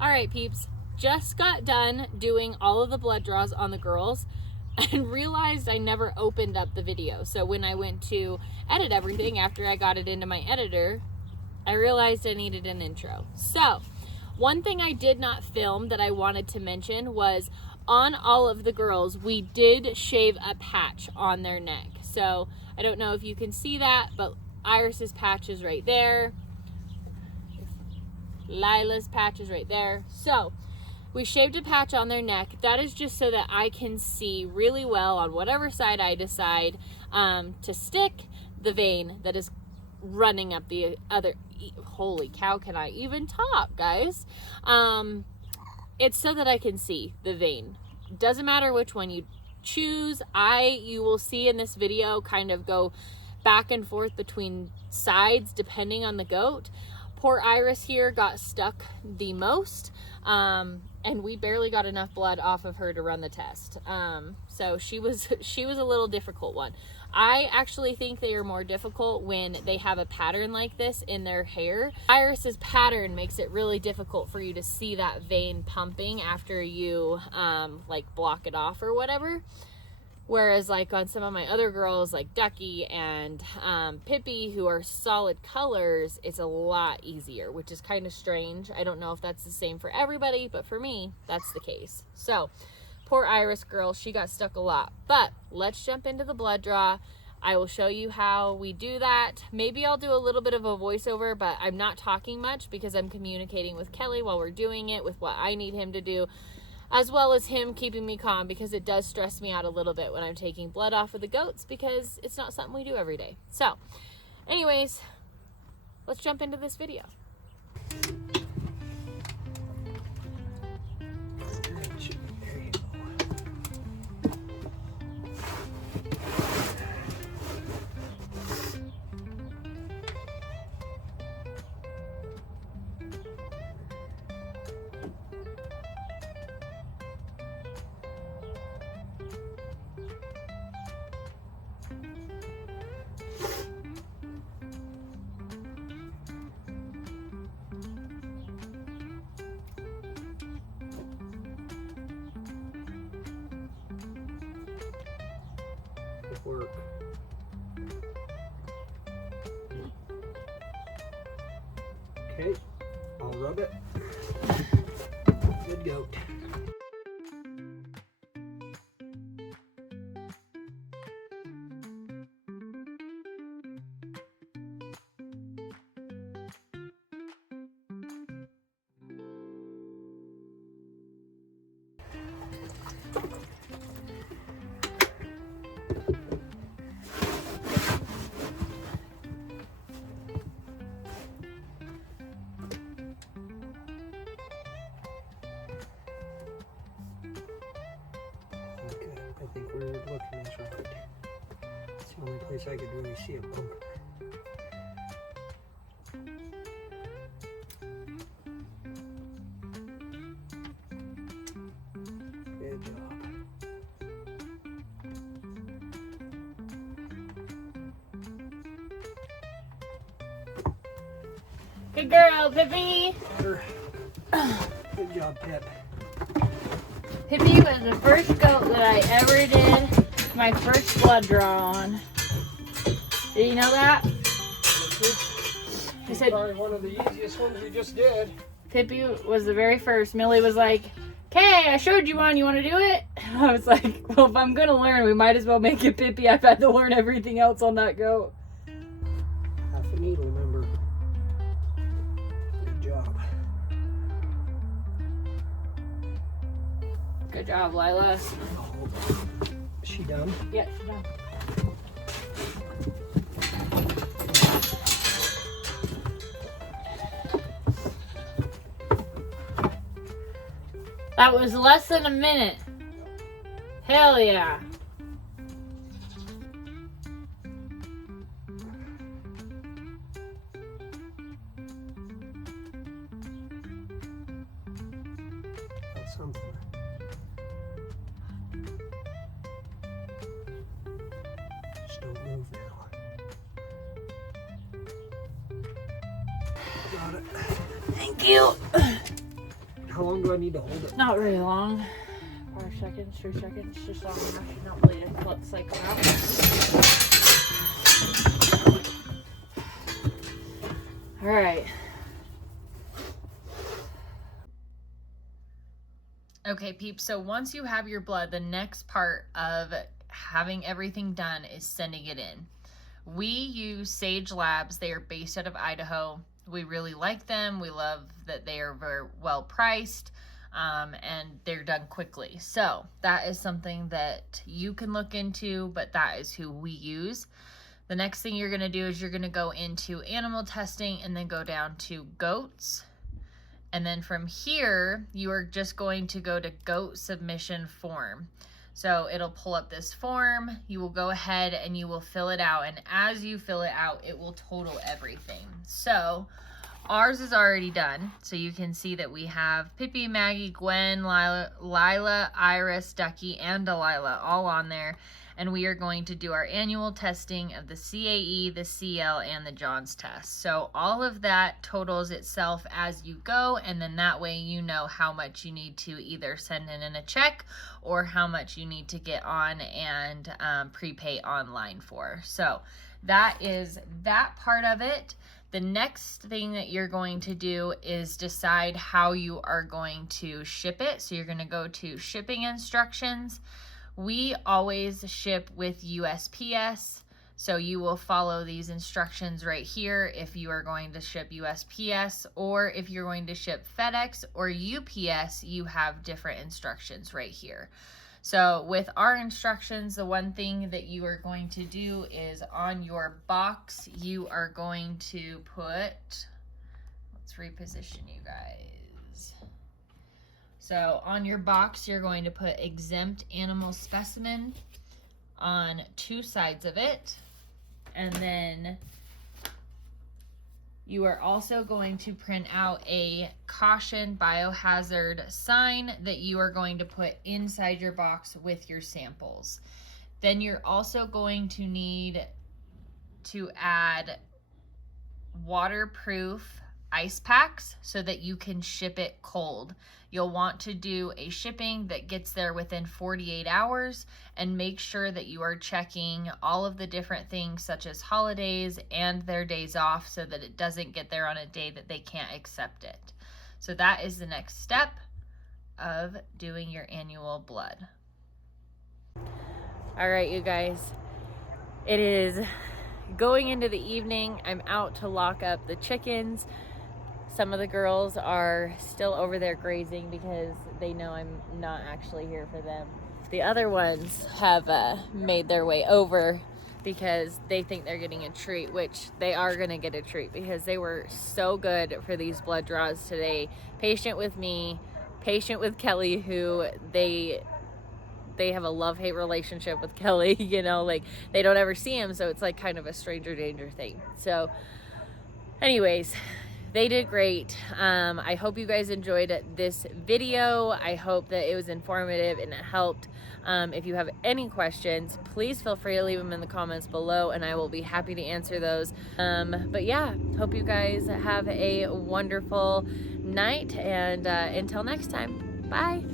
All right, peeps, just got done doing all of the blood draws on the girls and realized I never opened up the video. So when I went to edit everything after I got it into my editor, I realized I needed an intro. So one thing I did not film that I wanted to mention was on all of the girls, we did shave a patch on their neck. So I don't know if you can see that, but Iris's patch is right there. Lila's patch is right there. So we shaved a patch on their neck. That is just so that I can see really well on whatever side I decide to stick the vein that is running up the other. Holy cow, can I even talk, guys? It's so that I can see the vein. Doesn't matter which one you choose. You will see in this video kind of go back and forth between sides depending on the goat. Poor Iris here got stuck the most, and we barely got enough blood off of her to run the test. So she was a little difficult one. I actually think they are more difficult when they have a pattern like this in their hair. Iris's pattern makes it really difficult for you to see that vein pumping after you like block it off or whatever. Whereas like on some of my other girls like Ducky and Pippi, who are solid colors, it's a lot easier, which is kind of strange. I don't know if that's the same for everybody, but for me, that's the case. So poor Iris girl, she got stuck a lot. But let's jump into the blood draw. I will show you how we do that. Maybe I'll do a little bit of a voiceover, but I'm not talking much because I'm communicating with Kelly while we're doing it with what I need him to do, as well as him keeping me calm, because it does stress me out a little bit when I'm taking blood off of the goats because it's not something we do every day. So anyways, let's jump into this video. Work. Okay, I'll rub it. Good goat. I think we're looking at this right. It's the only place I could really see a bunker. Good job. Good girl, Pippi. Good job, Pip. Pippi was the first goat that I ever did my first blood draw on. Did you know that? He said probably one of the easiest ones we just did. Pippi was the very first. Millie was like, "Okay, I showed you one. You want to do it?" I was like, "Well, if I'm gonna learn, we might as well make it Pippi. I've had to learn everything else on that goat." Half a needle, remember? Good job. Good job, Lila. Is she done? Yeah, she's done. That was less than a minute. Hell yeah. That's something. Just don't move now. Got it. Thank you. How How long do I need to hold it? Not very long. 5 seconds, 3 seconds, just long enough not really to let it cycle out. Alright. Okay, peeps, so once you have your blood, the next part of having everything done is sending it in. We use Sage Labs. They are based out of Idaho. We really like them. We love that they are very well priced, and they're done quickly. So that is something that you can look into, but that is who we use. The next thing you're going to do is you're going to go into animal testing and then go down to goats. And then from here, you are just going to go to goat submission form. So it'll pull up this form. You will go ahead and you will fill it out. And as you fill it out, it will total everything. So ours is already done. So you can see that we have Pippi, Maggie, Gwen, Lila, Iris, Ducky, and Delilah all on there. And we are going to do our annual testing of the CAE, the CL, and the Johns test. So all of that totals itself as you go, and then that way you know how much you need to either send in a check or how much you need to get on and prepay online for. So that is that part of it. The next thing that you're going to do is decide how you are going to ship it. So you're going to go to shipping instructions. We always ship with USPS, so you will follow these instructions right here if you are going to ship USPS, or if you're going to ship FedEx or UPS, you have different instructions right here. So with our instructions, the one thing that you are going to do is on your box, you are going to put, let's reposition you guys. So on your box, you're going to put exempt animal specimen on 2 sides of it. And then you are also going to print out a caution biohazard sign that you are going to put inside your box with your samples. Then you're also going to need to add waterproof ice packs so that you can ship it cold. You'll want to do a shipping that gets there within 48 hours, and make sure that you are checking all of the different things such as holidays and their days off so that it doesn't get there on a day that they can't accept it. So that is the next step of doing your annual blood. All right, you guys, it is going into the evening. I'm out to lock up the chickens. Some of the girls are still over there grazing because they know I'm not actually here for them. The other ones have made their way over because they think they're getting a treat, which they are going to get a treat because they were so good for these blood draws today. Patient with me, patient with Kelly, who they have a love-hate relationship with Kelly, you know, like they don't ever see him, so it's like kind of a stranger danger thing. So anyways, they did great. I hope you guys enjoyed this video. I hope that it was informative and it helped. If you have any questions, please feel free to leave them in the comments below and I will be happy to answer those. But yeah, hope you guys have a wonderful night, and until next time, bye.